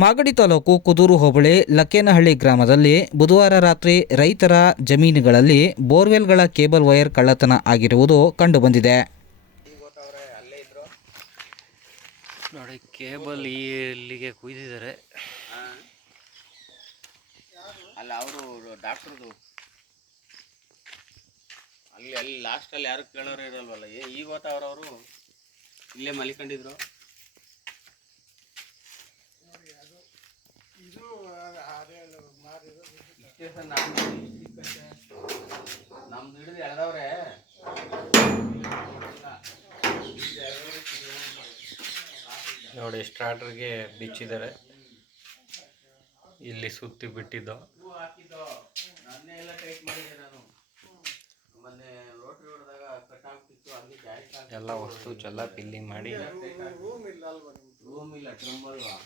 ಮಾಗಡಿ ತಾಲೂಕು ಕುದೂರು ಹೋಬಳಿ ಲಕ್ಕೇನಹಳ್ಳಿ ಗ್ರಾಮದಲ್ಲಿ ಬುಧವಾರ ರಾತ್ರಿ ರೈತರ ಜಮೀನುಗಳಲ್ಲಿ ಬೋರ್ವೆಲ್ಗಳ ಕೇಬಲ್ ವೈರ್ ಕಳ್ಳತನ ಆಗಿರುವುದು ಕಂಡುಬಂದಿದೆ. ನೋಡಿ, ಕೇಬಲ್ ಇಲ್ಲಿಗೆ ಕುಯ್ದಿದ್ದಾರೆ. ಅಲ್ಲ, ಅವರು ಡಾಕ್ಟ್ರದು ಅಲ್ಲಿ ಲಾಸ್ಟಲ್ಲಿ ಯಾರು ಕೇಳೋರು ಇರಲ್ವಲ್ಲ. ಈಗ ಗೊತ್ತವ್ರವರು ಇಲ್ಲೇ ಮಲಿಕೊಂಡಿದ್ರು. ನಮ್ದು ಹಿಡಿದು ಎಳೆದವ್ರೆ. ನೋಡಿ, ಸ್ಟಾರ್ಟರ್ಗೆ ಬಿಚ್ಚಿದ್ದಾರೆ. ಇಲ್ಲಿ ಸುತ್ತಿ ಬಿಟ್ಟಿದ್ದು ನನ್ನೇ ಎಲ್ಲ ಟೈಟ್ ಮಾಡಿದೆ. ನಾನು ಮೊನ್ನೆ ರೋಟ್ರಿ ಹೊಡೆದಾಗ ಕಟ್ ಆಗ್ತಿತ್ತು. ಅಲ್ಲಿ ಜಾಸ್ತಿ ಎಲ್ಲ ವಸ್ತು ಚೆಲ್ಲ ಪಿಲ್ಲಿಂಗ್ ಮಾಡಿ ರೂಮ್ ಇಲ್ಲ, ಡ್ರಮ್ ಅಲ್ವಾ.